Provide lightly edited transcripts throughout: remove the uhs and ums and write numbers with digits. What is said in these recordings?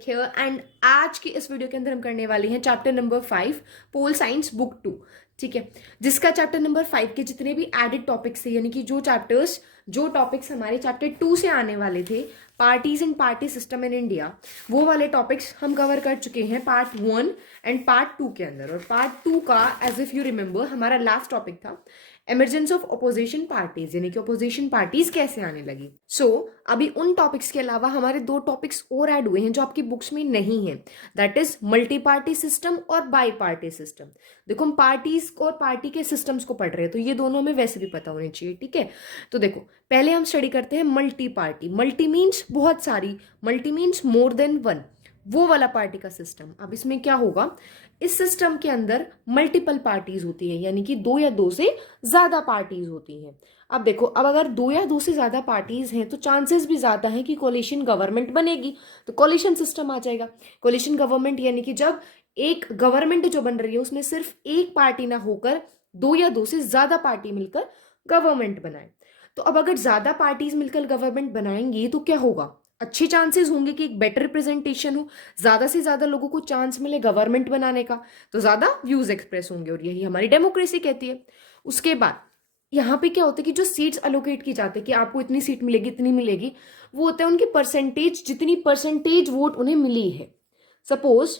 वैदिक here and आज की इस वीडियो के अंदर हम करने वाले हैं chapter number 5 pol science book 2। ठीक है, जिसका चैप्टर नंबर 5 के जितने भी एडेड टॉपिक्स थे, यानी कि जो टॉपिक्स हमारे चैप्टर 2 से आने वाले थे, parties and party system in India, वो वाले टॉपिक्स हम कवर कर चुके हैं पार्ट 1 एंड पार्ट 2 के अंदर। और पार्ट 2 का एज इफ यू रिमेंबर हमारा लास्ट टॉपिक था एमरजेंस ऑफ अपोजिशन पार्टीज, यानी कि अपोजिशन पार्टीज कैसे आने लगी। अभी उन टॉपिक्स के अलावा हमारे 2 टॉपिक्स और ऐड हुए हैं जो आपकी बुक्स में नहीं है, that is multi party system और बाई पार्टी सिस्टम। देखो हम पार्टीज और पार्टी के सिस्टम्स को पढ़ रहे हैं, तो ये दोनों हमें वैसे भी पता होने चाहिए। ठीक है, तो देखो पहले हम स्टडी करते हैं मल्टी पार्टी। मल्टी मीन्स बहुत सारी, multi means more than one, वो वाला पार्टी का सिस्टम। अब इसमें क्या होगा, इस सिस्टम के अंदर मल्टीपल पार्टीज होती है, यानी कि 2 या 2 से ज्यादा पार्टीज होती हैं। अब देखो, अब अगर 2 या 2 से ज्यादा पार्टीज हैं तो चांसेस भी ज्यादा है कि कोलिशन गवर्नमेंट बनेगी, तो कोलिशन सिस्टम आ जाएगा। कोलिशन गवर्नमेंट यानी कि जब एक गवर्नमेंट जो बन रही है उसमें सिर्फ एक पार्टी ना होकर 2 या 2 से ज्यादा पार्टी मिलकर गवर्नमेंट बनाए। तो अब अगर ज्यादा पार्टीज मिलकर गवर्नमेंट बनाएंगी तो क्या होगा, अच्छे चांसेस होंगे कि एक बेटर रिप्रेजेंटेशन हो, ज्यादा से ज्यादा लोगों को चांस मिले गवर्नमेंट बनाने का, तो ज्यादा व्यूज एक्सप्रेस होंगे, और यही हमारी डेमोक्रेसी कहती है। उसके बाद यहाँ पे क्या होता है कि जो सीट्स अलोकेट की जाती है कि आपको इतनी सीट मिलेगी इतनी मिलेगी, वो होता है उनकी परसेंटेज, जितनी परसेंटेज वोट उन्हें मिली है। सपोज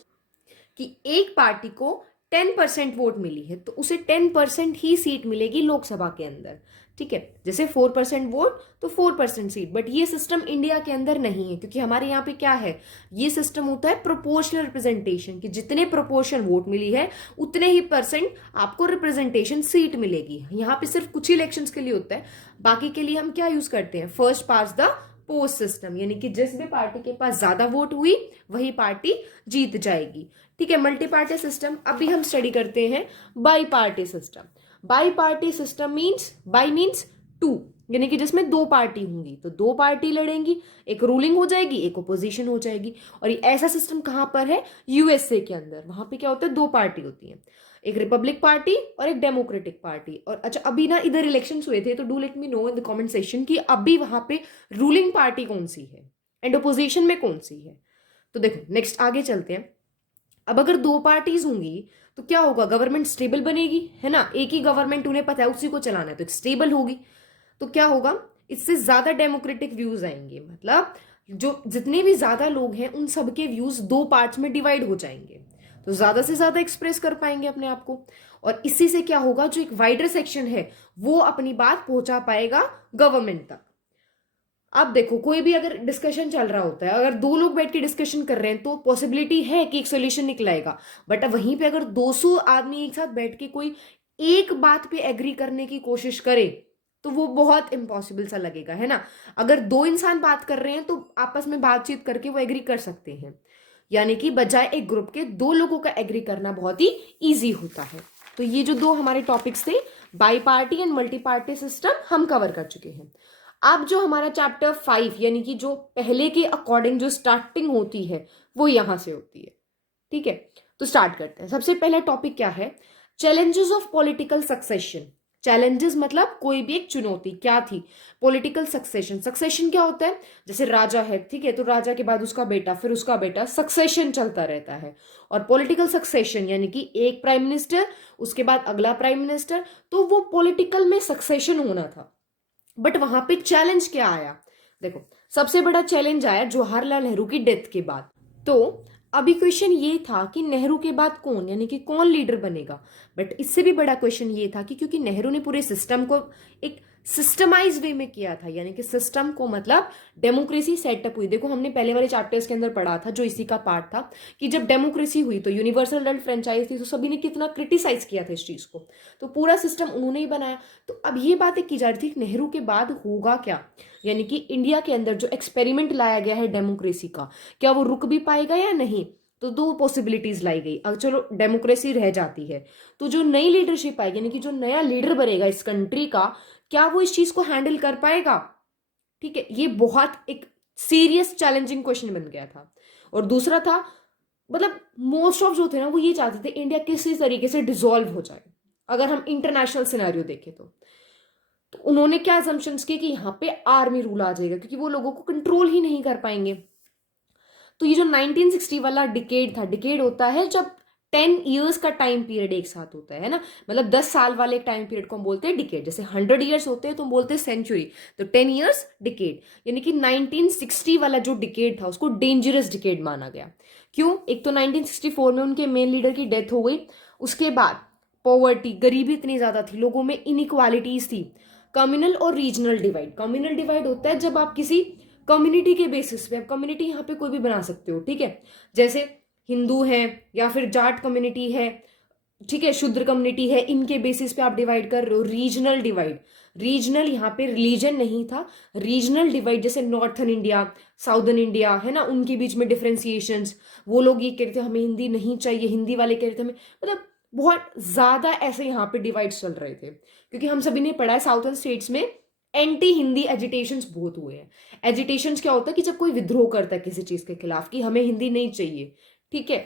कि एक पार्टी को 10% वोट मिली है तो उसे 10% ही सीट मिलेगी लोकसभा के अंदर। ठीक है, जैसे 4% वोट तो 4% सीट। बट ये सिस्टम इंडिया के अंदर नहीं है, क्योंकि हमारे यहाँ पे क्या है, ये सिस्टम होता है प्रोपोर्शनल रिप्रेजेंटेशन, कि जितने प्रोपोर्शन वोट मिली है उतने ही परसेंट आपको रिप्रेजेंटेशन सीट मिलेगी। यहाँ पे सिर्फ कुछ ही इलेक्शंस के लिए होता है, बाकी के लिए हम क्या यूज करते हैं, first pass the post system, यानी कि जिस भी पार्टी के पास ज्यादा वोट हुई वही पार्टी जीत जाएगी। ठीक है, मल्टी पार्टी सिस्टम। अभी हम स्टडी करते हैं bi party system. Bi party system means, by means 2, यानी कि जिसमें 2 पार्टी होंगी, तो 2 पार्टी लड़ेंगी, एक रूलिंग हो जाएगी एक ओपोजिशन हो जाएगी। और ये ऐसा सिस्टम कहां पर है, यूएसए के अंदर। वहां पे क्या होता है, 2 पार्टी होती है, एक रिपब्लिक पार्टी और एक डेमोक्रेटिक पार्टी। और अच्छा, अभी ना इधर इलेक्शंस हुए थे, तो do let me know in the comment section कि अभी वहां पे रूलिंग पार्टी कौन सी है एंड ओपोजिशन में कौन सी है। तो देखो नेक्स्ट आगे चलते हैं। अब अगर 2 पार्टीज होंगी तो क्या होगा, गवर्नमेंट स्टेबल बनेगी, है ना, एक ही गवर्नमेंट उन्हें पता है उसी को चलाना है, तो एक स्टेबल होगी। तो क्या होगा, इससे ज्यादा डेमोक्रेटिक व्यूज आएंगे, मतलब जो जितने भी ज्यादा लोग हैं उन सबके व्यूज 2 पार्ट्स में डिवाइड हो जाएंगे, तो ज्यादा से ज्यादा एक्सप्रेस कर पाएंगे अपने आप को। और इसी से क्या होगा, जो एक वाइडर सेक्शन है वो अपनी बात पहुंचा पाएगा गवर्नमेंट तक। अब देखो, कोई भी अगर डिस्कशन चल रहा होता है, अगर 2 लोग बैठ के डिस्कशन कर रहे हैं तो पॉसिबिलिटी है कि एक सोल्यूशन निकलेगा। बट अब वहीं पे अगर 200 आदमी एक साथ बैठ के कोई एक बात पे एग्री करने की कोशिश करे तो वो बहुत इम्पॉसिबल सा लगेगा, है ना। अगर 2 इंसान बात कर रहे हैं तो आपस में बातचीत करके वो एग्री कर सकते हैं, यानी कि बजाय एक ग्रुप के 2 लोगों का एग्री करना बहुत ही ईजी होता है। तो ये जो 2 हमारे टॉपिक्स थे, bi party and multi party system, हम कवर कर चुके हैं। अब जो हमारा चैप्टर 5, यानी कि जो पहले के अकॉर्डिंग जो स्टार्टिंग होती है वो यहां से होती है। ठीक है, तो स्टार्ट करते हैं। सबसे पहला टॉपिक क्या है, challenges of political succession. Challenges मतलब कोई भी एक चुनौती क्या थी, पॉलिटिकल सक्सेशन। सक्सेशन क्या होता है, जैसे राजा है, ठीक है, तो राजा के बाद उसका बेटा, फिर उसका बेटा, सक्सेशन चलता रहता है। और पॉलिटिकल सक्सेशन यानी कि एक प्राइम मिनिस्टर, उसके बाद अगला प्राइम मिनिस्टर, तो वो पॉलिटिकल में सक्सेशन होना था। बट वहां पे चैलेंज क्या आया, देखो सबसे बड़ा चैलेंज आया जवाहरलाल नेहरू की डेथ के बाद। तो अभी क्वेश्चन ये था कि नेहरू के बाद कौन, यानी कि कौन लीडर बनेगा। बट इससे भी बड़ा क्वेश्चन ये था कि क्योंकि नेहरू ने पूरे सिस्टम को एक सिस्टमाइज वे में किया था, यानी कि सिस्टम को मतलब डेमोक्रेसी सेटअप हुई। देखो हमने पहले वाले चैप्टर्स के अंदर पढ़ा था, जो इसी का पार्ट था, कि जब डेमोक्रेसी हुई तो यूनिवर्सल अडल्ट फ्रेंचाइज थी, तो सभी ने कितना क्रिटिसाइज किया था इस चीज को, तो पूरा सिस्टम उन्होंने ही बनाया। तो अब ये बातें की जा रही थी नेहरू के बाद होगा क्या, यानी कि इंडिया के अंदर जो एक्सपेरिमेंट लाया गया है डेमोक्रेसी का, क्या वो रुक भी पाएगा या नहीं। तो 2 पॉसिबिलिटीज लाई गई। अब चलो डेमोक्रेसी रह जाती है, तो जो नई लीडरशिप आएगी, यानी कि जो नया लीडर बनेगा इस कंट्री का, क्या वो इस चीज को हैंडल कर पाएगा। ठीक है, ये बहुत एक सीरियस चैलेंजिंग क्वेश्चन बन गया था। और दूसरा था, मतलब मोस्ट ऑफ जो थे ना वो ये चाहते थे इंडिया किसी तरीके से डिसॉल्व हो जाए। अगर हम इंटरनेशनल सिनेरियो देखें तो उन्होंने क्या असम्पशंस किए कि यहाँ पे आर्मी रूल आ जाएगा, क्योंकि वो लोगों को कंट्रोल ही नहीं कर पाएंगे। तो ये जो 1960 वाला डिकेड था, डिकेड होता है जब 10 ईयर्स का टाइम पीरियड एक साथ होता है ना, मतलब 10 साल वाले टाइम पीरियड को हम बोलते हैं डिकेड। जैसे 100 ईयर्स होते हैं तो हम बोलते हैं सेंचुरी, तो 10 ईयर्स डिकेड। यानी कि 1960 वाला जो डिकेड था उसको डेंजरस डिकेड माना गया। क्यों? एक तो 1964 में उनके मेन लीडर की डेथ हो गई, उसके बाद पॉवर्टी, गरीबी इतनी ज्यादा थी, लोगों में इनइक्वालिटीज थी, कम्युनल और रीजनल डिवाइड। कम्युनल डिवाइड होता है जब आप किसी कम्युनिटी के बेसिस पे, आप कम्युनिटी यहाँ पे कोई भी बना सकते हो, ठीक है, जैसे हिंदू है या फिर जाट कम्युनिटी है, ठीक है, शूद्र कम्युनिटी है, इनके बेसिस पे आप डिवाइड कर रहे हो। रीजनल डिवाइड, रीजनल यहाँ पे रिलीजन नहीं था, रीजनल डिवाइड जैसे नॉर्थन इंडिया, साउदर्न इंडिया है ना, उनके बीच में डिफरेंशिएशंस, वो लोग ये कह रहे थे हमें हिंदी नहीं चाहिए, हिंदी वाले कह रहे थे हमें, मतलब बहुत ज्यादा ऐसे यहाँ पे डिवाइड चल रहे थे। क्योंकि हम सभी ने पढ़ा है साउथर्न स्टेट्स में एंटी हिंदी एजिटेशंस बहुत हुए हैं। एजिटेशंस क्या होता है कि जब कोई विद्रोह करता है किसी चीज के खिलाफ कि हमें हिंदी नहीं चाहिए, ठीक है।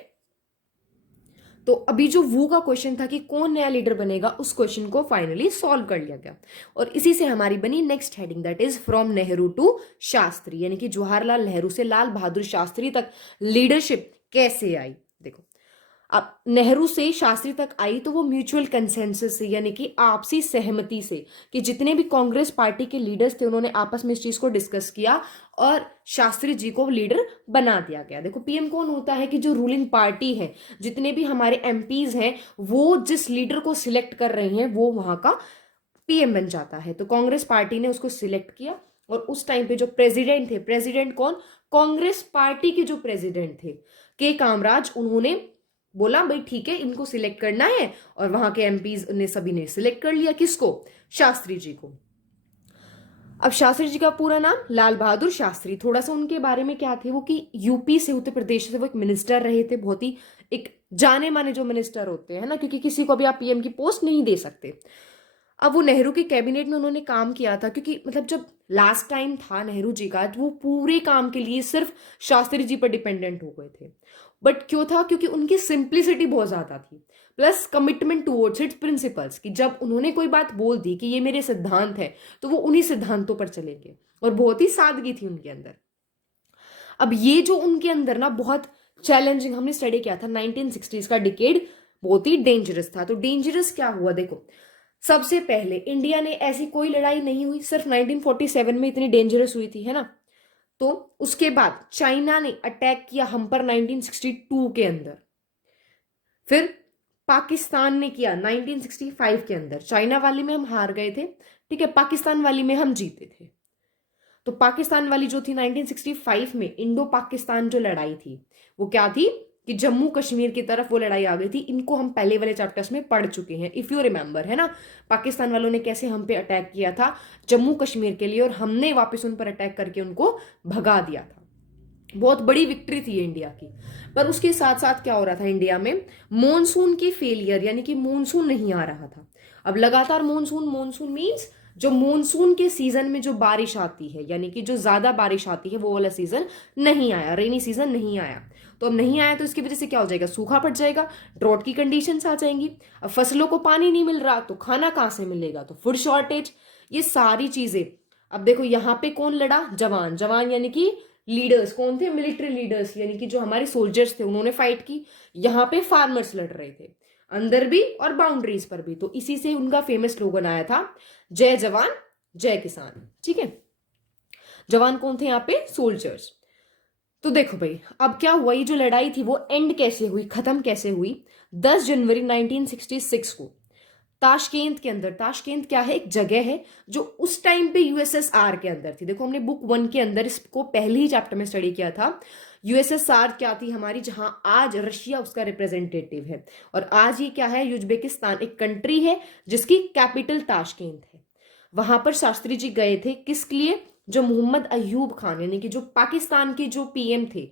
तो अभी जो वो का क्वेश्चन था कि कौन नया लीडर बनेगा, उस क्वेश्चन को फाइनली सॉल्व कर लिया गया और इसी से हमारी बनी next heading, that is from Nehru to Shastri, यानी कि जवाहरलाल नेहरू से लाल बहादुर शास्त्री तक लीडरशिप कैसे आई। देखो, अब नेहरू से शास्त्री तक आई तो वो म्यूचुअल कंसेंसस से, यानी कि आपसी सहमति से, कि जितने भी कांग्रेस पार्टी के लीडर्स थे उन्होंने आपस में इस चीज को डिस्कस किया और शास्त्री जी को लीडर बना दिया गया। देखो, पीएम कौन होता है कि जो रूलिंग पार्टी है, जितने भी हमारे एमपीज हैं, वो जिस लीडर को सिलेक्ट कर रहे हैं वो वहां का पीएम बन जाता है। तो कांग्रेस पार्टी ने उसको सिलेक्ट किया और उस टाइम पे जो प्रेसिडेंट थे, प्रेसिडेंट कौन? कांग्रेस पार्टी के जो प्रेसिडेंट थे के कामराज, उन्होंने बोला भाई ठीक है इनको सिलेक्ट करना है, और वहां के एमपीज ने सभी ने सिलेक्ट कर लिया किसको? शास्त्री जी को। अब शास्त्री जी का पूरा नाम लाल बहादुर शास्त्री। थोड़ा सा उनके बारे में क्या थे वो, कि यूपी से, उत्तर प्रदेश से वो एक मिनिस्टर रहे थे, बहुत ही एक जाने माने जो मिनिस्टर होते हैं ना, क्योंकि किसी को भी आप पीएम की पोस्ट नहीं दे सकते। अब वो नेहरू की कैबिनेट में उन्होंने काम किया था, क्योंकि मतलब जब लास्ट टाइम था नेहरू जी का, तो वो पूरे काम के लिए सिर्फ शास्त्री जी पर डिपेंडेंट हो गए थे। बट क्यों था? क्योंकि उनकी सिंप्लिसिटी बहुत ज्यादा थी, plus commitment towards its principles, कि जब उन्होंने कोई बात बोल दी कि ये मेरे सिद्धांत है तो वो उन्हीं सिद्धांतों पर चलेंगे, और बहुत ही सादगी थी उनके अंदर। अब ये जो उनके अंदर ना बहुत चैलेंजिंग, हमने स्टडी किया था 1960s का डिकेड बहुत ही डेंजरस था। तो डेंजरस क्या हुआ? देखो, सबसे पहले इंडिया ने ऐसी कोई लड़ाई नहीं हुई, सिर्फ 1947 में इतनी डेंजरस हुई थी, है ना। तो उसके बाद चाइना ने अटैक किया हम पर 1962 के अंदर, फिर पाकिस्तान ने किया 1965 के अंदर। चाइना वाली में हम हार गए थे, ठीक है, पाकिस्तान वाली में हम जीते थे। तो पाकिस्तान वाली जो थी 1965 में, इंडो पाकिस्तान जो लड़ाई थी, वो क्या थी कि जम्मू कश्मीर की तरफ वो लड़ाई आ गई थी। इनको हम पहले वाले चैप्टर्स में पढ़ चुके हैं, इफ यू रिमेंबर, है ना। पाकिस्तान वालों ने कैसे हम पे अटैक किया था जम्मू कश्मीर के लिए, और हमने वापस उन पर अटैक करके उनको भगा दिया था। बहुत बड़ी विक्ट्री थी इंडिया की। पर उसके साथ साथ क्या हो रहा था इंडिया में? मॉनसून की फेलियर, यानी कि मॉनसून नहीं आ रहा था। अब लगातार मॉनसून, मॉनसून मीन्स जो मॉनसून के सीजन में जो बारिश आती है, यानी कि जो ज्यादा बारिश आती है, वो वाला सीजन नहीं आया, रेनी सीजन नहीं आया। तो अब नहीं आया तो इसकी वजह से क्या हो जाएगा? सूखा पड़ जाएगा, ड्रॉट की कंडीशंस आ जाएंगी। अब फसलों को पानी नहीं मिल रहा तो खाना कहां से मिलेगा? तो फूड शॉर्टेज, ये सारी चीजें। अब देखो यहाँ पे कौन लड़ा? जवान। जवान यानी कि लीडर्स कौन थे? मिलिट्री लीडर्स, यानी कि जो हमारे सोल्जर्स थे उन्होंने फाइट की। यहाँ पे फार्मर्स लड़ रहे थे, अंदर भी और बाउंड्रीज पर भी। तो इसी से उनका फेमस स्लोगन आया था, जय जवान जय किसान, ठीक है। जवान कौन थे यहाँ पे? सोल्जर्स। तो देखो भाई, अब क्या हुआ, ये जो लड़ाई थी वो एंड कैसे हुई, खत्म कैसे हुई? 10 जनवरी 1966 को ताशकेंत के अंदर। ताशकेंत क्या है? एक जगह है जो उस टाइम पे यूएसएसआर के अंदर थी। देखो, हमने बुक 1 के अंदर इसको पहले ही चैप्टर में स्टडी किया था। यूएसएसआर क्या थी हमारी? जहां आज रशिया उसका रिप्रेजेंटेटिव है, और आज ये क्या है? युजबेकिस्तान एक कंट्री है जिसकी कैपिटल ताशकेंत है। वहां पर शास्त्री जी गए थे, किस लिए? जो मोहम्मद अयूब खान, यानी कि जो पाकिस्तान के जो पीएम थे,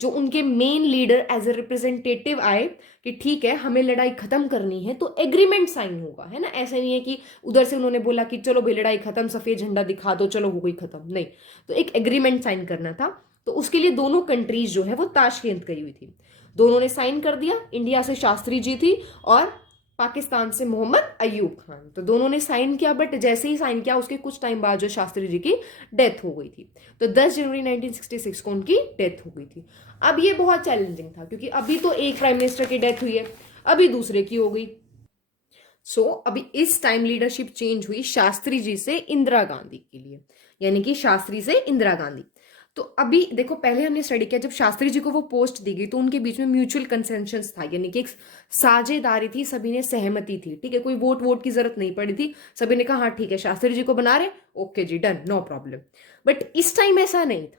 जो उनके main leader as a representative आए कि ठीक है हमें लड़ाई खत्म करनी है, तो एग्रीमेंट साइन होगा, है ना। ऐसा नहीं है कि उधर से उन्होंने बोला कि चलो भाई लड़ाई खत्म, सफेद झंडा दिखा दो, चलो हो गई खत्म, नहीं। तो एक एग्रीमेंट साइन करना था। तो उसके लिए दोनों कंट्रीज जो है वो ताशकेंत गई हुई थी, दोनों ने साइन कर दिया। इंडिया से शास्त्री जी थी और पाकिस्तान से मोहम्मद अयूब खान। तो दोनों ने साइन किया, बट जैसे ही साइन किया उसके कुछ टाइम बाद जो शास्त्री जी की डेथ हो गई थी। तो 10 जनवरी 1966 को उनकी डेथ हो गई थी। अब ये बहुत चैलेंजिंग था क्योंकि अभी तो एक प्राइम मिनिस्टर की डेथ हुई है, अभी दूसरे की हो गई। अभी इस टाइम लीडरशिप चेंज हुई शास्त्री जी से इंदिरा गांधी के लिए, यानी कि शास्त्री से इंदिरा गांधी। तो अभी देखो, पहले हमने स्टडी किया जब शास्त्री जी को वो पोस्ट दी गई तो उनके बीच में म्यूचुअल कंसेंसस था, यानी कि एक साझेदारी थी, सभी ने सहमति थी, ठीक है, कोई वोट की जरूरत नहीं पड़ी थी, सभी ने कहा हाँ ठीक है शास्त्री जी को बना रहे, ओके जी डन, नो प्रॉब्लम। बट इस टाइम ऐसा नहीं था।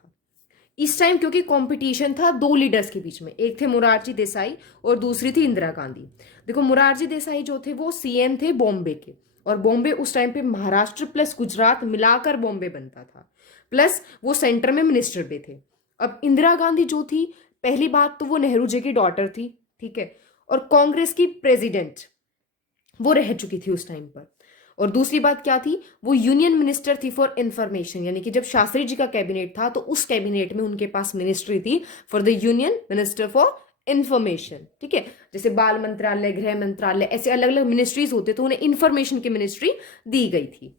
इस टाइम क्योंकि कंपटीशन था दो लीडर्स के बीच में, एक थे मोरारजी देसाई और दूसरी थी इंदिरा गांधी। देखो मोरारजी देसाई जो थे वो सीएम थे बॉम्बे के, और बॉम्बे उस टाइम पे महाराष्ट्र प्लस गुजरात मिलाकर बॉम्बे बनता था, प्लस वो सेंटर में मिनिस्टर भी थे। अब इंदिरा गांधी जो थी, पहली बात तो वो नेहरू जी की डॉटर थी, ठीक है, और कांग्रेस की प्रेसिडेंट वो रह चुकी थी उस टाइम पर। और दूसरी बात क्या थी, वो यूनियन मिनिस्टर थी फॉर इंफॉर्मेशन, यानी कि जब शास्त्री जी का कैबिनेट था तो उस कैबिनेट में उनके पास मिनिस्ट्री थी for the union minister for information, ठीक है। जैसे बाल मंत्रालय, गृह मंत्रालय, ऐसे अलग अलग मिनिस्ट्रीज होते तो उन्हें इंफॉर्मेशन की मिनिस्ट्री दी गई थी।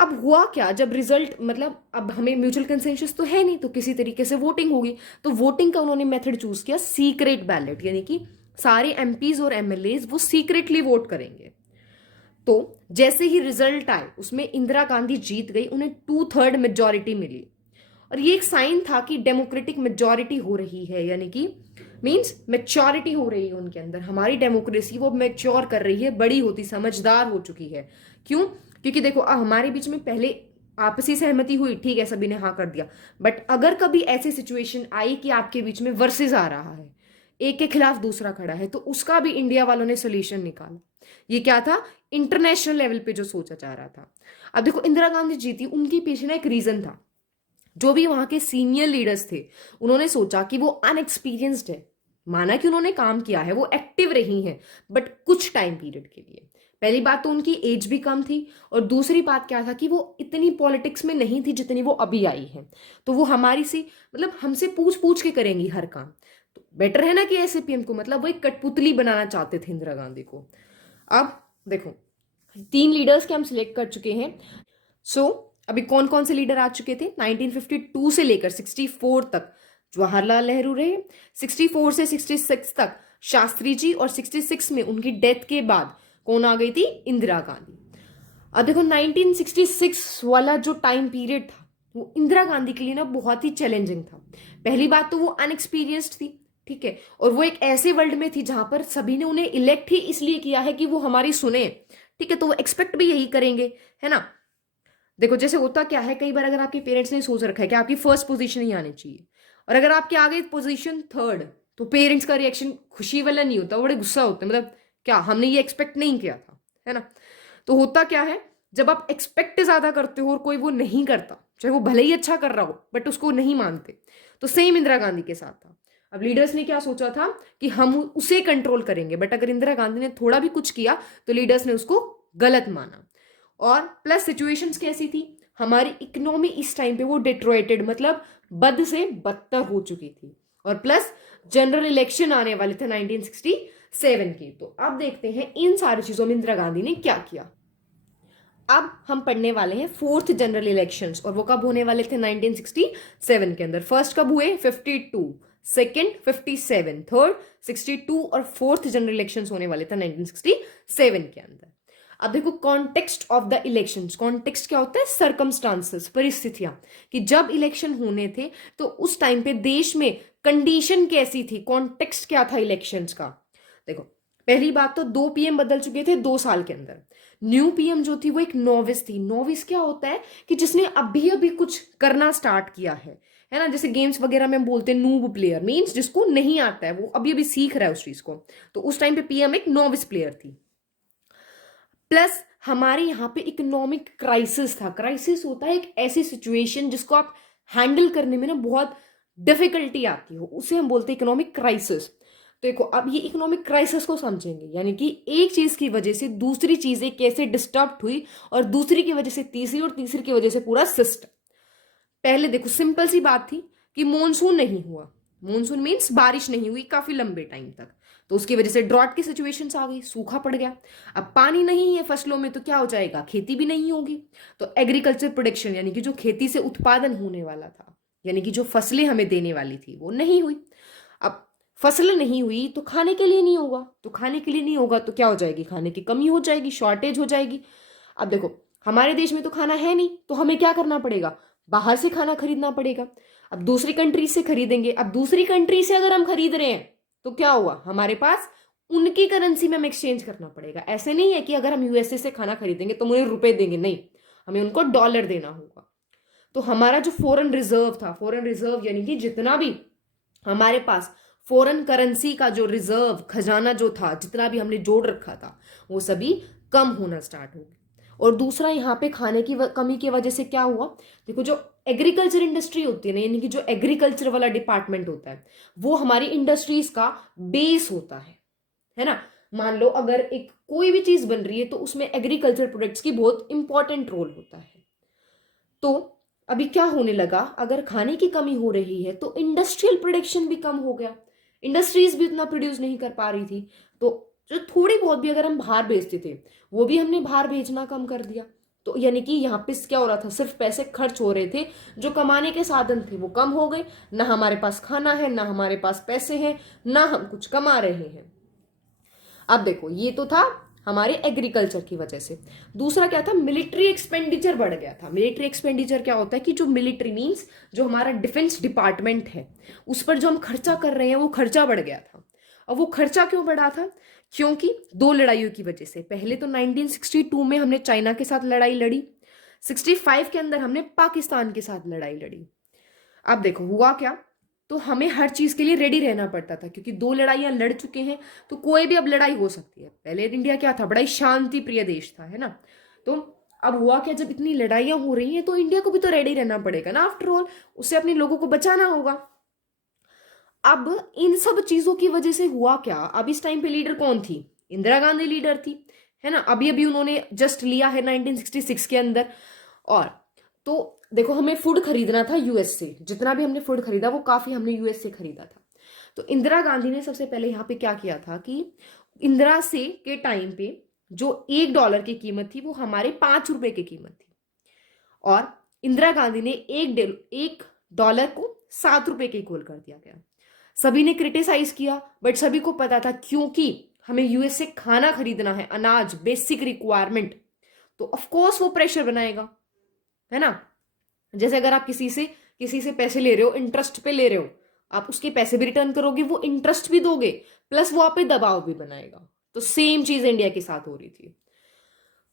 अब हुआ क्या, जब रिजल्ट मतलब अब हमें म्यूचुअल कंसेंसस तो है नहीं, तो किसी तरीके से वोटिंग होगी। तो वोटिंग का उन्होंने मेथड चूज किया सीक्रेट बैलेट, यानी कि सारे एमपीज और एमएलए वो सीक्रेटली वोट करेंगे। तो जैसे ही रिजल्ट आए उसमें इंदिरा गांधी जीत गई, उन्हें 2/3 मेजोरिटी मिली, और ये एक साइन था कि डेमोक्रेटिक मेजोरिटी हो रही है, यानी कि मींस मेच्योरिटी हो रही है उनके अंदर, हमारी डेमोक्रेसी वो मेच्योर कर रही है, बड़ी होती समझदार हो चुकी है। क्यों? क्योंकि देखो हमारे बीच में पहले आपसी सहमति हुई, ठीक है, सभी ने हाँ कर दिया, बट अगर कभी ऐसी सिचुएशन आई कि आपके बीच में वर्सेस आ रहा है, एक के खिलाफ दूसरा खड़ा है, तो उसका भी इंडिया वालों ने सोल्यूशन निकाला। ये क्या था? इंटरनेशनल लेवल पे जो सोचा जा रहा था। अब देखो इंदिरा गांधी जीती, उनके पीछे ना एक रीजन था। जो भी वहां के सीनियर लीडर्स थे उन्होंने सोचा कि वो अनएक्सपीरियंस्ड है, माना कि उन्होंने काम किया है, वो एक्टिव रही हैं, बट कुछ टाइम पीरियड के लिए। पहली बात तो उनकी एज भी कम थी, और दूसरी बात क्या था कि वो इतनी पॉलिटिक्स में नहीं थी जितनी वो अभी आई है। तो वो हमारी सी मतलब हमसे पूछ पूछ के करेंगी हर काम, तो बेटर है ना कि ऐसे पीएम को, मतलब वो एक कठपुतली बनाना चाहते थे इंदिरा गांधी को। अब देखो 3 लीडर्स के हम सिलेक्ट कर चुके हैं। अभी कौन कौन से लीडर आ चुके थे? 1952 से लेकर 64 तक जवाहरलाल नेहरू रहे, 64 से 66 तक शास्त्री जी, और 66 में उनकी डेथ के बाद कौन आ गई थी? इंदिरा गांधी। अब देखो 1966 वाला जो टाइम पीरियड था वो इंदिरा गांधी के लिए ना बहुत ही चैलेंजिंग था। पहली बात तो वो अनएक्सपीरियंस्ड थी, ठीक है, और वो एक ऐसे वर्ल्ड में थी जहां पर सभी ने उन्हें इलेक्ट ही इसलिए किया है कि वो हमारी सुने, ठीक है, तो वो एक्सपेक्ट भी यही करेंगे, है ना। देखो जैसे होता क्या है, कई बार अगर आपके पेरेंट्स ने सोच रखा है कि आपकी फर्स्ट पोजीशन ही आनी चाहिए, और अगर आपके आ गई पोजीशन थर्ड, तो पेरेंट्स का रिएक्शन खुशी वाला नहीं होता, बड़े गुस्सा होते हैं, मतलब क्या हमने ये एक्सपेक्ट नहीं किया था, है ना। तो होता क्या है, जब आप एक्सपेक्ट ज्यादा करते हो और कोई वो नहीं करता, चाहे वो भले ही अच्छा कर रहा हो बट उसको नहीं मानते, तो सेम इंदिरा गांधी के साथ था। अब लीडर्स ने क्या सोचा था कि हम उसे कंट्रोल करेंगे, बट अगर इंदिरा गांधी ने थोड़ा भी कुछ किया तो लीडर्स ने उसको गलत माना। और प्लस सिचुएशंस कैसी थी, हमारी इकोनॉमी इस टाइम पे वो डिट्रोएटेड, मतलब बद से बदतर हो चुकी थी, और प्लस जनरल इलेक्शन आने वाले थे 1967 की। तो अब देखते हैं इन सारी चीजों में इंदिरा गांधी ने क्या किया। अब हम पढ़ने वाले हैं 4th जनरल इलेक्शंस, और वो कब होने वाले थे? 1967 के अंदर। फर्स्ट कब हुए? 52, सेकेंड 57, थर्ड 62, और 4th जनरल इलेक्शंस होने वाले थे 1967 के अंदर। अब देखो context of the elections. Context क्या होता है? सर्कमस्टांसेस, परिस्थितियां, कि जब इलेक्शन होने थे तो उस टाइम पे देश में कंडीशन कैसी थी, कॉन्टेक्स्ट क्या था इलेक्शंस का। देखो पहली बात तो 2 पीएम बदल चुके थे 2 साल के अंदर। न्यू पीएम जो थी वो एक नोविस थी। नोविस क्या होता है कि जिसने अभी अभी कुछ करना स्टार्ट किया है ना, जैसे गेम्स वगैरह में बोलते हैं नूब प्लेयर, मींस जिसको नहीं आता है, वो अभी अभी सीख रहा है उस चीज को। तो उस टाइम पे पीएम एक नोविस प्लेयर थी। प्लस हमारे यहाँ पे इकोनॉमिक क्राइसिस था। क्राइसिस होता है एक ऐसी सिचुएशन जिसको आप हैंडल करने में ना बहुत डिफिकल्टी आती हो, उसे हम बोलते हैं इकोनॉमिक क्राइसिस। तो देखो अब ये इकोनॉमिक क्राइसिस को समझेंगे, यानी कि एक चीज की वजह से दूसरी चीजें कैसे डिस्टर्ब हुई, और दूसरी की वजह से तीसरी, और तीसरी की वजह से पूरा सिस्टम। पहले देखो सिंपल सी बात थी कि मॉनसून नहीं हुआ। मॉनसून मीन्स बारिश नहीं हुई काफी लंबे टाइम तक। तो उसकी वजह से ड्रॉट की सिचुएशंस आ गई, सूखा पड़ गया। अब पानी नहीं है फसलों में तो क्या हो जाएगा, खेती भी नहीं होगी। तो एग्रीकल्चर प्रोडक्शन यानी कि जो खेती से उत्पादन होने वाला था, यानी कि जो फसलें हमें देने वाली थी, वो नहीं हुई। अब फसल नहीं हुई तो खाने के लिए नहीं होगा, तो खाने के लिए नहीं होगा तो क्या हो जाएगी, खाने की कमी हो जाएगी, शॉर्टेज हो जाएगी। अब देखो हमारे देश में तो खाना है नहीं, तो हमें क्या करना पड़ेगा, बाहर से खाना खरीदना पड़ेगा। अब दूसरी कंट्री से खरीदेंगे, अब दूसरी कंट्री से अगर हम खरीद रहे हैं तो क्या हुआ, हमारे पास उनकी करेंसी में हमें एक्सचेंज करना पड़ेगा। ऐसे नहीं है कि अगर हम यूएसए से खाना खरीदेंगे तो उन्हें रुपए देंगे, नहीं, हमें उनको डॉलर देना होगा। तो हमारा जो फॉरेन रिजर्व था, फॉरेन रिजर्व यानी कि जितना भी हमारे पास फॉरेन करेंसी का जो रिजर्व खजाना जो था, जितना भी हमने जोड़ रखा था, वो सभी कम होना स्टार्ट हो गया। और दूसरा यहाँ पे खाने की कमी की वजह से क्या हुआ, देखो जो एग्रीकल्चर इंडस्ट्री होती है ना, यानी कि जो एग्रीकल्चर वाला डिपार्टमेंट होता है, वो हमारी इंडस्ट्रीज का बेस होता है ना। मान लो अगर एक कोई भी चीज बन रही है तो उसमें एग्रीकल्चर प्रोडक्ट्स की बहुत इंपॉर्टेंट रोल होता है। तो अभी क्या होने लगा, अगर खाने की कमी हो रही है तो इंडस्ट्रियल प्रोडक्शन भी कम हो गया, इंडस्ट्रीज भी उतना प्रोड्यूस नहीं कर पा रही थी। तो जो थोड़ी बहुत भी अगर हम बाहर भेजते थे वो भी हमने बाहर भेजना कम कर दिया। तो यानी कि यहाँ पे क्या हो रहा था, सिर्फ पैसे खर्च हो रहे थे, जो कमाने के साधन थे वो कम हो गए। ना हमारे पास खाना है, ना हमारे पास पैसे हैं, ना हम कुछ कमा रहे हैं। अब देखो ये तो था हमारे एग्रीकल्चर की वजह से। दूसरा क्या था, मिलिट्री एक्सपेंडिचर बढ़ गया था। मिलिट्री एक्सपेंडिचर क्या होता है कि जो मिलिट्री मींस जो हमारा डिफेंस डिपार्टमेंट है, उस पर जो हम खर्चा कर रहे हैं वो खर्चा बढ़ गया था। अब वो खर्चा क्यों बढ़ा था, क्योंकि दो लड़ाइयों की वजह से। पहले तो 1962 में हमने चाइना के साथ लड़ाई लड़ी, 65 के अंदर हमने पाकिस्तान के साथ लड़ाई लड़ी। अब देखो हुआ क्या, तो हमें हर चीज के लिए रेडी रहना पड़ता था, क्योंकि दो लड़ाइयां लड़ चुके हैं तो कोई भी अब लड़ाई हो सकती है। पहले इंडिया क्या था, बड़ा ही शांति प्रिय देश था, है ना। तो अब हुआ क्या, जब इतनी लड़ाइयां हो रही हैं तो इंडिया को भी तो रेडी रहना पड़ेगा ना, आफ्टर ऑल उससे अपने लोगों को बचाना होगा। अब इन सब चीजों की वजह से हुआ क्या, अब इस टाइम पे लीडर कौन थी, इंदिरा गांधी लीडर थी, है ना। अभी अभी उन्होंने जस्ट लिया है 1966 के अंदर। और तो देखो हमें फूड खरीदना था यूएस से, जितना भी हमने फूड खरीदा वो काफी हमने यूएस से खरीदा था। तो इंदिरा गांधी ने सबसे पहले यहाँ पे क्या किया था कि इंदिरा से के टाइम पे जो $1 की कीमत थी वो हमारे ₹5 की कीमत थी। और इंदिरा गांधी ने $1 को ₹7 के इक्वल कर दिया गया। सभी ने क्रिटिसाइज किया, बट सभी को पता था क्योंकि हमें यूएस से खाना खरीदना है, अनाज, बेसिक रिक्वायरमेंट, तो ऑफकोर्स वो प्रेशर बनाएगा, है ना। जैसे अगर आप किसी से पैसे ले रहे हो, इंटरेस्ट पे ले रहे हो, आप उसके पैसे भी रिटर्न करोगे, वो इंटरेस्ट भी दोगे, प्लस वो आप पे दबाव भी बनाएगा। तो सेम चीज इंडिया के साथ हो रही थी।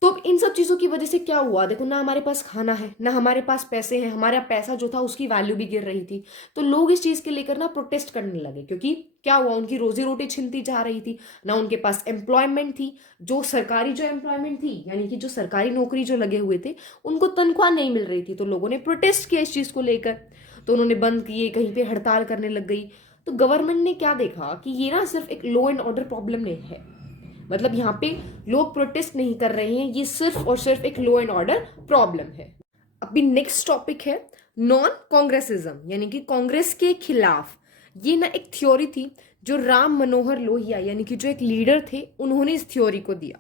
तो इन सब चीजों की वजह से क्या हुआ, देखो ना हमारे पास खाना है, ना हमारे पास पैसे हैं, हमारा पैसा जो था उसकी वैल्यू भी गिर रही थी। तो लोग इस चीज के लेकर ना प्रोटेस्ट करने लगे, क्योंकि क्या हुआ, उनकी रोजी रोटी छिनती जा रही थी, ना उनके पास एम्प्लॉयमेंट थी। जो सरकारी जो एम्प्लॉयमेंट थी, यानी कि जो सरकारी नौकरी जो लगे हुए थे, उनको तनख्वाह नहीं मिल रही थी। तो लोगों ने प्रोटेस्ट किया इस चीज को लेकर, तो उन्होंने बंद किए, कहीं पे हड़ताल करने लग गई। तो गवर्नमेंट ने क्या देखा कि ये ना सिर्फ एक लॉ एंड ऑर्डर प्रॉब्लम नहीं है, मतलब यहाँ पे लोग प्रोटेस्ट नहीं कर रहे हैं, ये सिर्फ और सिर्फ एक लॉ एंड ऑर्डर प्रॉब्लम है। अभी नेक्स्ट टॉपिक है नॉन कांग्रेसिज्म, यानी कि कांग्रेस के खिलाफ। ये ना एक थ्योरी थी जो राम मनोहर लोहिया यानी कि जो एक लीडर थे, उन्होंने इस थ्योरी को दिया।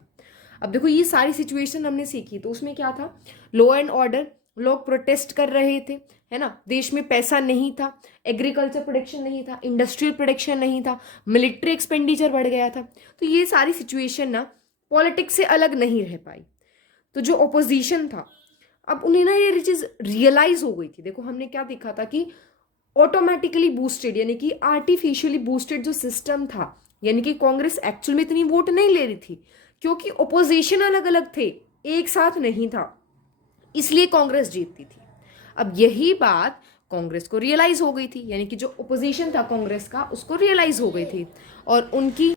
अब देखो ये सारी सिचुएशन हमने सीखी, तो उसमें क्या था, लॉ एंड ऑर्डर, लोग प्रोटेस्ट कर रहे थे, है ना, देश में पैसा नहीं था, एग्रीकल्चर प्रोडक्शन नहीं था, इंडस्ट्रियल प्रोडक्शन नहीं था, मिलिट्री एक्सपेंडिचर बढ़ गया था। तो ये सारी सिचुएशन ना पॉलिटिक्स से अलग नहीं रह पाई। तो जो ओपोजिशन था, अब उन्हें ना ये चीज रियलाइज हो गई थी। देखो हमने क्या देखा था कि ऑटोमेटिकली बूस्टेड यानी कि आर्टिफिशियली बूस्टेड जो सिस्टम था, यानी कि कांग्रेस एक्चुअल में इतनी वोट नहीं ले रही थी, क्योंकि ओपोजिशन अलग अलग थे, एक साथ नहीं था, इसलिए कांग्रेस जीतती थी। अब यही बात कांग्रेस को रियलाइज हो गई थी, यानी कि जो ओपोजिशन था कांग्रेस का, उसको रियलाइज हो गई थी, और उनकी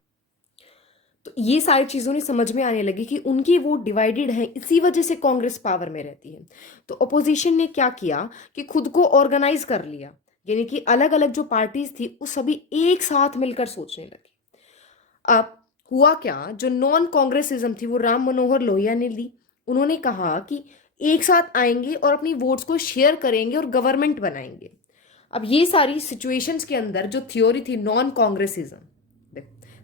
तो ये सारी चीजों ने समझ में आने लगी कि उनकी वोट डिवाइडेड है, इसी वजह से कांग्रेस पावर में रहती है। तो ओपोजिशन ने क्या किया कि खुद को ऑर्गेनाइज कर लिया, यानी कि अलग अलग जो पार्टीज थी वो सभी एक साथ मिलकर सोचने लगी। अब हुआ क्या, जो नॉन कांग्रेसिज्म थी वो राम मनोहर लोहिया ने ली। उन्होंने कहा कि एक साथ आएंगे और अपनी वोट्स को शेयर करेंगे और गवर्नमेंट बनाएंगे। अब ये सारी सिचुएशंस के अंदर जो थ्योरी थी नॉन कांग्रेसिज्म,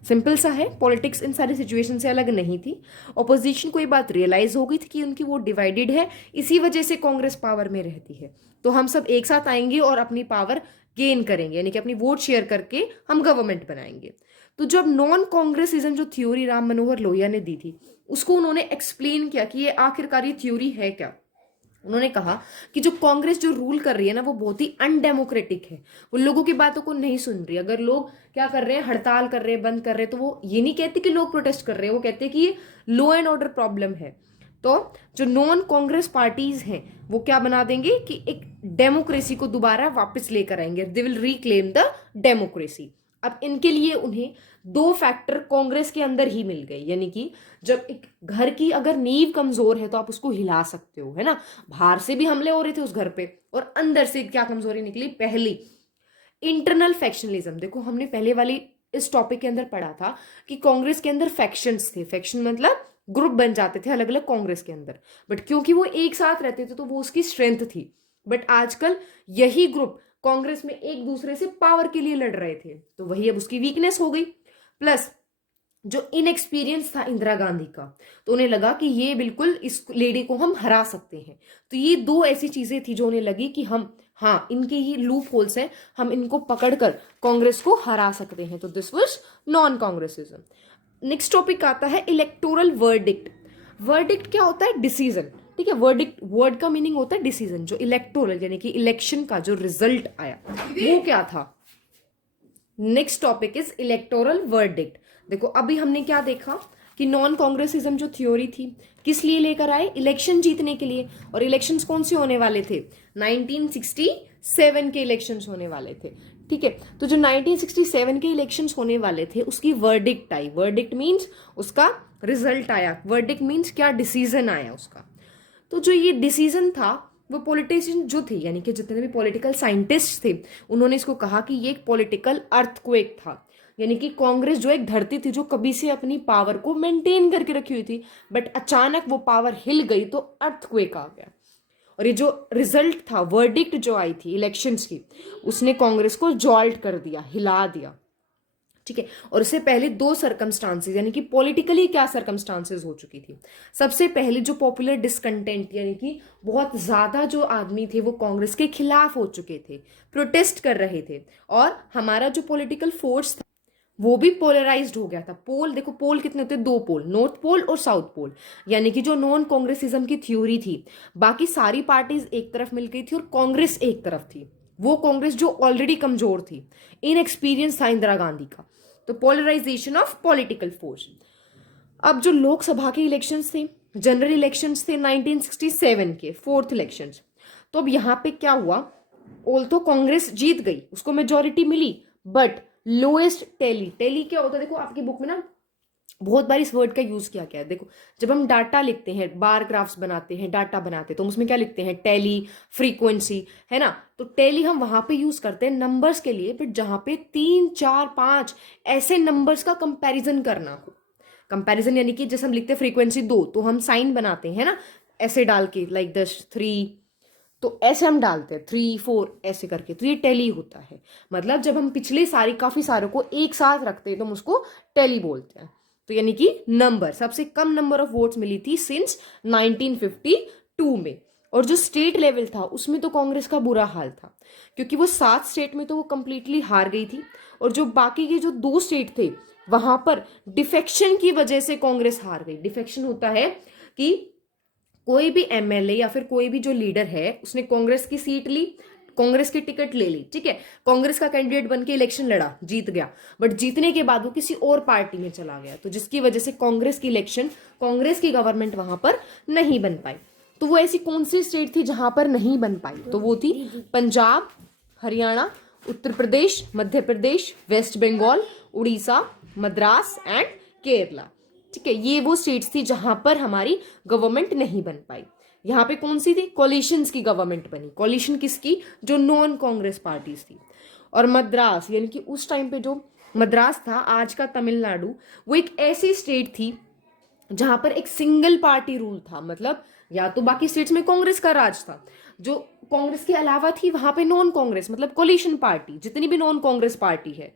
सिंपल सा है, पॉलिटिक्स इन सारी सिचुएशन से अलग नहीं थी। ऑपोजिशन को ये बात रियलाइज हो गई थी कि उनकी वोट डिवाइडेड है, इसी वजह से कांग्रेस पावर में रहती है। तो हम सब एक साथ आएंगे और अपनी पावर गेन करेंगे, यानी कि अपनी वोट शेयर करके हम गवर्नमेंट बनाएंगे। तो जब नॉन कांग्रेसिज्म जो थ्योरी राम मनोहर लोहिया ने दी थी, उसको उन्होंने एक्सप्लेन किया कि ये आखिरकार ये थ्योरी है क्या। उन्होंने कहा कि जो कांग्रेस जो रूल कर रही है ना, वो बहुत ही अनडेमोक्रेटिक है, वो लोगों की बातों को नहीं सुन रही। अगर लोग क्या कर रहे हैं, हड़ताल कर रहे हैं, बंद कर रहे हैं, तो वो ये नहीं कहते कि लोग प्रोटेस्ट कर रहे हैं, वो कहते हैं कि ये लॉ एंड ऑर्डर प्रॉब्लम है। तो जो नॉन कांग्रेस पार्टीज हैं वो क्या बना देंगे कि एक डेमोक्रेसी को दोबारा वापस लेकर आएंगे, they will reclaim the democracy. अब इनके लिए उन्हें दो फैक्टर कांग्रेस के अंदर ही मिल गए, यानी कि जब एक घर की अगर नींव कमजोर है तो आप उसको हिला सकते हो, है ना। बाहर से भी हमले हो रहे थे उस घर पे, और अंदर से क्या कमजोरी निकली, पहली इंटरनल फैक्शनलिज्म। देखो हमने पहले वाली इस टॉपिक के अंदर पढ़ा था कि कांग्रेस के अंदर फैक्शंस थे, फैक्शन मतलब ग्रुप बन जाते थे अलग अलग कांग्रेस के अंदर, बट क्योंकि वो एक साथ रहते थे तो वो उसकी स्ट्रेंथ थी। बट आजकल यही ग्रुप कांग्रेस में एक दूसरे से पावर के लिए लड़ रहे थे, तो वही अब उसकी वीकनेस हो गई। प्लस जो इनएक्सपीरियंस था इंदिरा गांधी का, तो उन्हें लगा कि ये बिल्कुल इस लेडी को हम हरा सकते हैं। तो ये दो ऐसी चीजें थी जो उन्हें लगी कि हम, हाँ इनके ही लूप होल्स हैं, हम इनको पकड़कर कांग्रेस को हरा सकते हैं। तो this was non Congressism. Next topic आता है इलेक्टोरल वर्डिक्ट। वर्डिक्ट क्या होता है, डिसीजन, ठीक है। वर्डिक्ट वर्ड का मीनिंग होता है डिसीजन। जो इलेक्टोरल यानी कि इलेक्शन का जो रिजल्ट आया वो क्या था। Next topic is electoral verdict. देखो अभी हमने क्या देखा कि नॉन कांग्रेसिज्म जो थ्योरी थी किस लिए लेकर आए, इलेक्शन जीतने के लिए। और इलेक्शंस कौन से होने वाले थे, 1967 के इलेक्शंस होने वाले थे, ठीक है। तो जो 1967 के इलेक्शंस होने वाले थे उसकी वर्डिक्ट आई। वर्डिक्ट मींस उसका रिजल्ट आया, वर्डिक्ट मींस क्या, डिसीजन आया उसका। तो जो ये डिसीजन था वो पॉलिटिशियन जो थे, यानी कि जितने भी पॉलिटिकल साइंटिस्ट थे, उन्होंने इसको कहा कि ये एक पॉलिटिकल अर्थक्वेक था। यानी कि कांग्रेस जो एक धरती थी जो कभी से अपनी पावर को मेंटेन करके रखी हुई थी, बट अचानक वो पावर हिल गई तो अर्थक्वेक आ गया। और ये जो रिजल्ट था, वर्डिक्ट जो आई थी इलेक्शंस की, उसने कांग्रेस को जॉल्ट कर दिया, हिला दिया, ठीक है। और इससे पहले दो सर्कमस्टांसेस, यानी कि पॉलिटिकली क्या सर्कमस्टांसेस हो चुकी थी। सबसे पहले जो पॉपुलर डिसकंटेंट, यानी कि बहुत ज्यादा जो आदमी थे वो कांग्रेस के खिलाफ हो चुके थे, प्रोटेस्ट कर रहे थे। और हमारा जो पॉलिटिकल फोर्स था वो भी पोलराइज्ड हो गया था। पोल देखो, पोल कितने होते हैं, दो पोल, नॉर्थ पोल और साउथ पोल। यानी कि जो नॉन कांग्रेसिज्म की थ्योरी थी, बाकी सारी पार्टीज एक तरफ मिल गई थी और कांग्रेस एक तरफ थी। वो कांग्रेस जो ऑलरेडी कमजोर थी, इनएक्सपीरियंस था इंदिरा गांधी का। तो पोलराइजेशन ऑफ पॉलिटिकल फोर्स। अब जो लोकसभा के इलेक्शंस थे, जनरल इलेक्शंस थे 1967 के, फोर्थ इलेक्शंस। तो अब यहाँ पे क्या हुआ, ऑल तो कांग्रेस जीत गई, उसको मेजोरिटी मिली, बट लोएस्ट टैली। टैली क्या होता है, देखो आपकी बुक में ना बहुत बार इस वर्ड का यूज किया गया है। देखो जब हम डाटा लिखते हैं, बार ग्राफ्स बनाते हैं, डाटा बनाते हैं, तो उसमें क्या लिखते हैं, टैली, फ्रीक्वेंसी, है ना। तो टैली हम वहां पे यूज करते हैं नंबर्स के लिए, बट जहां पे 3, 4, 5 ऐसे नंबर्स का कंपैरिजन करना हो। कंपैरिजन यानी कि जैसे हम लिखते हैं फ्रीक्वेंसी 2, तो हम साइन बनाते हैं ना ऐसे डाल के, लाइक 10, 3, तो ऐसे हम डालते हैं 3, 4 ऐसे करके, तो ये टैली होता है। मतलब जब हम पिछले काफी सारों को एक साथ रखते हैं तो हम उसको टैली बोलते हैं। तो यानी कि नंबर, सबसे कम नंबर ऑफ वोट्स मिली थी सिंस 1952 में। और जो स्टेट लेवल था उसमें तो कांग्रेस का बुरा हाल था, क्योंकि वो 7 स्टेट में तो वो कंप्लीटली हार गई थी, और जो बाकी के जो 2 स्टेट थे वहां पर डिफेक्शन की वजह से कांग्रेस हार गई। डिफेक्शन होता है कि कोई भी एमएलए या फिर कोई भी जो लीडर है उसने कांग्रेस की सीट ली, कांग्रेस की टिकट ले ली, ठीक है, कांग्रेस का कैंडिडेट बन के इलेक्शन लड़ा, जीत गया, बट जीतने के बाद वो किसी और पार्टी में चला गया, तो जिसकी वजह से कांग्रेस की इलेक्शन, कांग्रेस की गवर्नमेंट वहां पर नहीं बन पाई। तो वो ऐसी कौन सी स्टेट थी जहां पर नहीं बन पाई, तो वो थी पंजाब, हरियाणा, उत्तर प्रदेश, मध्य प्रदेश, वेस्ट बंगाल, उड़ीसा, मद्रास एंड केरला, ठीक है। ये वो स्टेट्स थी जहां पर हमारी गवर्नमेंट नहीं बन पाई। यहाँ पे कौन सी थी, कोलिशंस की गवर्नमेंट बनी। कोलिशन किसकी, जो नॉन कांग्रेस पार्टीज थी। और मद्रास, यानी कि उस टाइम पे जो मद्रास था, आज का तमिलनाडु, वो एक ऐसी स्टेट थी जहां पर एक सिंगल पार्टी रूल था। मतलब या तो बाकी स्टेट्स में कांग्रेस का राज था, जो कांग्रेस के अलावा थी वहां पे नॉन कांग्रेस, मतलब कोलिशन पार्टी, जितनी भी नॉन कांग्रेस पार्टी है,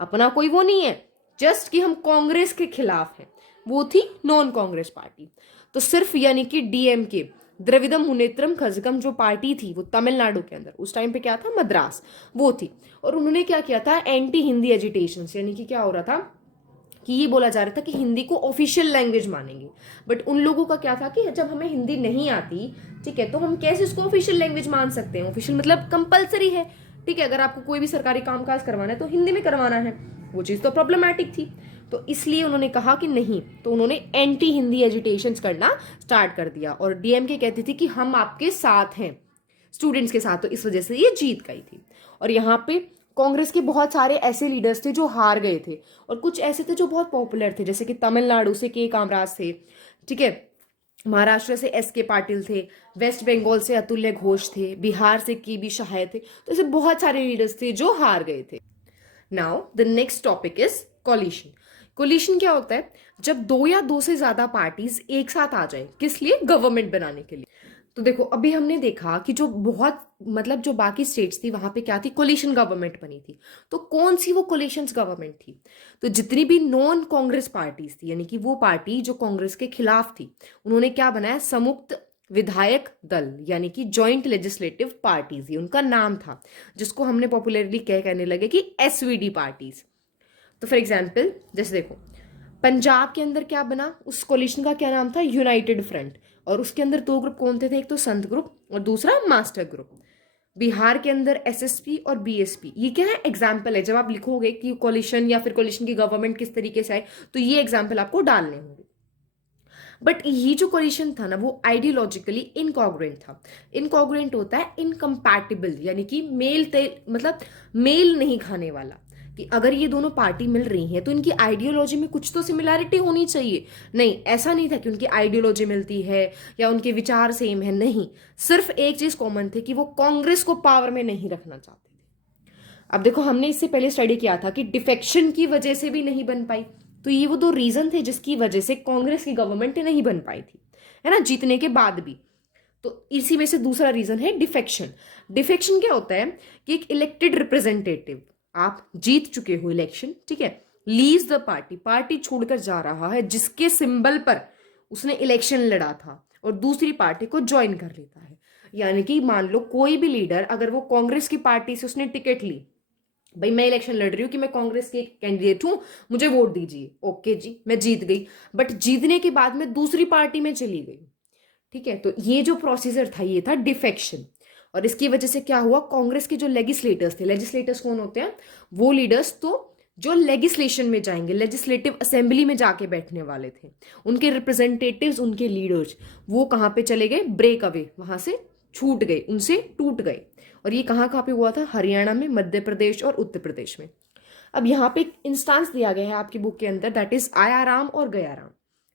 अपना कोई वो नहीं है, जस्ट कि हम कांग्रेस के खिलाफ हैं, वो थी नॉन कांग्रेस पार्टी। तो सिर्फ यानी कि डीएमके, द्रविडम मुनेत्रम कझगम जो पार्टी थी वो तमिलनाडु के अंदर उस टाइम पे क्या था, मद्रास, वो थी। और उन्होंने क्या किया था, एंटी हिंदी एजिटेशन, यानी कि क्या हो रहा था कि ये बोला जा रहा था कि हिंदी को ऑफिशियल लैंग्वेज मानेंगे। बट उन लोगों का क्या था कि जब हमें हिंदी नहीं आती, ठीक है, तो हम कैसे इसको ऑफिशियल लैंग्वेज मान सकते हैं। ऑफिशियल मतलब कंपलसरी है, ठीक है, अगर आपको कोई भी सरकारी कामकाज करवाना है तो हिंदी में करवाना है, वो चीज तो प्रॉब्लमैटिक थी। तो इसलिए उन्होंने कहा कि नहीं, तो उन्होंने एंटी हिंदी एजिटेशन करना स्टार्ट कर दिया। और डीएमके कहती थी कि हम आपके साथ हैं, स्टूडेंट्स के साथ, तो इस वजह से ये जीत गई थी। और यहाँ पे कांग्रेस के बहुत सारे ऐसे लीडर्स थे जो हार गए थे, और कुछ ऐसे थे जो बहुत पॉपुलर थे, जैसे कि तमिलनाडु से के कामराज थे, ठीक है, महाराष्ट्र से एस के पाटिल थे, वेस्ट बंगाल से अतुल्य घोष थे, बिहार से के बी शाह थे। तो ऐसे बहुत सारे लीडर्स थे जो हार गए थे। Now the next topic is coalition. Coalition क्या होता है, जब दो या दो से ज्यादा पार्टीज एक साथ आ जाए, किस लिए, गवर्नमेंट बनाने के लिए। तो देखो अभी हमने देखा कि जो बहुत मतलब जो बाकी स्टेट्स थी वहां पे क्या थी, कोलिशन गवर्नमेंट बनी थी। तो कौन सी वो कोलिशन गवर्नमेंट थी, तो जितनी भी नॉन कांग्रेस पार्टीज थी, यानी कि वो पार्टी जो कांग्रेस के खिलाफ थी, उन्होंने क्या बनाया, संयुक्त विधायक दल, यानी कि जॉइंट लेजिस्लेटिव पार्टीज, ये उनका नाम था, जिसको हमने पॉपुलरली कहने लगे कि एसवीडी पार्टीज। तो फॉर एग्जाम्पल जैसे देखो पंजाब के अंदर क्या बना, उस कोलिशन का क्या नाम था, यूनाइटेड फ्रंट, और उसके अंदर दो ग्रुप कौन थे, एक तो संत ग्रुप और दूसरा मास्टर ग्रुप। बिहार के अंदर एसएसपी और बीएसपी, ये क्या है, एग्जाम्पल है, जब आप लिखोगे कि कोलिशन या फिर कोलिशन की गवर्नमेंट किस तरीके से आए, तो ये एग्जाम्पल आपको डालने होंगे। बट ये जो कोलिशन था ना, वो आइडियोलॉजिकली इनकॉन्ग्रुएंट था। इनकॉन्ग्रुएंट होता है इनकम्पैटिबल, यानी कि मतलब मेल नहीं खाने वाला, कि अगर ये दोनों पार्टी मिल रही हैं तो इनकी आइडियोलॉजी में कुछ तो सिमिलैरिटी होनी चाहिए। नहीं, ऐसा नहीं था कि उनकी आइडियोलॉजी मिलती है या उनके विचार सेम है, नहीं, सिर्फ एक चीज कॉमन थी कि वो कांग्रेस को पावर में नहीं रखना चाहते थे। अब देखो हमने इससे पहले स्टडी किया था कि डिफेक्शन की वजह से भी नहीं बन पाई, तो ये वो दो रीजन थे जिसकी वजह से कांग्रेस की गवर्नमेंट नहीं बन पाई थी, है ना, जीतने के बाद भी। तो इसी में से दूसरा रीजन है डिफेक्शन। डिफेक्शन क्या होता है कि एक इलेक्टेड रिप्रेजेंटेटिव, आप जीत चुके हो इलेक्शन, ठीक है, लीव्स द पार्टी, पार्टी छोड़कर जा रहा है जिसके सिंबल पर उसने इलेक्शन लड़ा था, और दूसरी पार्टी को ज्वाइन कर लेता है। यानी कि मान लो कोई भी लीडर, अगर वो कांग्रेस की पार्टी से उसने टिकट ली, भाई मैं इलेक्शन लड़ रही हूँ कि मैं कांग्रेस की कैंडिडेट हूं, मुझे वोट दीजिए, ओके जी, मैं जीत गई, बट जीतने के बाद मैं दूसरी पार्टी में चली गई, ठीक है, तो ये जो प्रोसीजर था ये था डिफेक्शन। और इसकी वजह से क्या हुआ, कांग्रेस के जो लेजिस्लेटर्स थे, लेजिस्लेटर्स कौन होते हैं, वो लीडर्स तो जो लेजिस्लेशन में जाएंगे, लेजिस्लेटिव असेंबली में जाके बैठने वाले थे, उनके रिप्रेजेंटेटिव्स, उनके लीडर्स, वो कहां पे चले गए, ब्रेक अवे, वहां से छूट गए, उनसे टूट गए। और ये कहाँ पे हुआ था, हरियाणा में, मध्य प्रदेश और उत्तर प्रदेश में। अब यहाँ पे एक इंस्टांस दिया गया है आपकी बुक के अंदर, दैट इज आयाराम और गयाराम,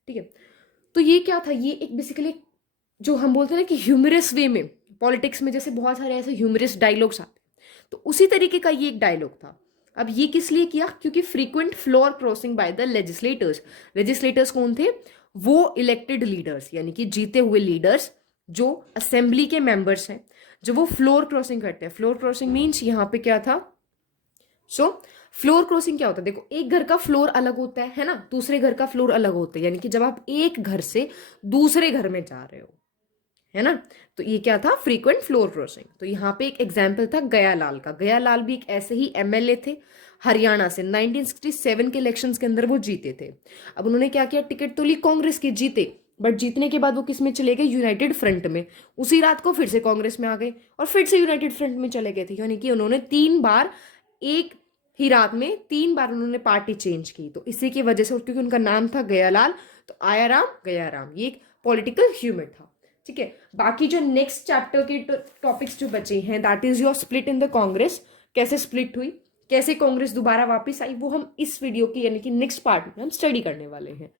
ठीक है। तो ये क्या था, ये एक बेसिकली जो हम बोलते हैं ना कि ह्यूमरस वे में, पॉलिटिक्स में जैसे बहुत सारे ऐसे ह्यूमरस डायलॉग्स आते हैं, तो उसी तरीके का ये एक डायलॉग था। अब ये किस लिए किया, क्योंकि frequent floor crossing by the legislators, legislators कौन थे, वो इलेक्टेड लीडर्स, यानी कि जीते हुए लीडर्स जो असेंबली के मेंबर्स हैं, जो वो फ्लोर क्रॉसिंग करते हैं। फ्लोर क्रॉसिंग मीन्स यहाँ पे क्या था, फ्लोर क्रॉसिंग क्या होता है, देखो एक घर का फ्लोर अलग होता है ना, दूसरे घर का फ्लोर अलग होता है, यानी कि जब आप एक घर से दूसरे घर में जा रहे हो, है ना, तो ये क्या था, फ्रीक्वेंट फ्लोर क्रॉसिंग। तो यहाँ पे एक एग्जाम्पल था गयालाल का। गयालाल भी एक ऐसे ही एमएलए थे हरियाणा से, 1967 के इलेक्शंस के अंदर वो जीते थे। अब उन्होंने क्या किया, टिकट तो ली कांग्रेस की, जीते, बट जीतने के बाद वो किस में चले गए, यूनाइटेड फ्रंट में। उसी रात को फिर से कांग्रेस में आ गए और फिर से यूनाइटेड फ्रंट में चले गए थे, यानी कि उन्होंने 3 बार, एक ही रात में 3 बार उन्होंने पार्टी चेंज की। तो इसी की वजह से, क्योंकि उनका नाम था गयालाल, तो आयाराम गयाराम, ये एक पॉलिटिकल ह्यूमर था, ठीक है। बाकी जो नेक्स्ट चैप्टर के टॉपिक्स जो बचे हैं, that is your split in the Congress, कैसे स्प्लिट हुई, कैसे कांग्रेस दोबारा वापस आई, वो हम इस वीडियो की यानी कि नेक्स्ट पार्ट में हम स्टडी करने वाले हैं।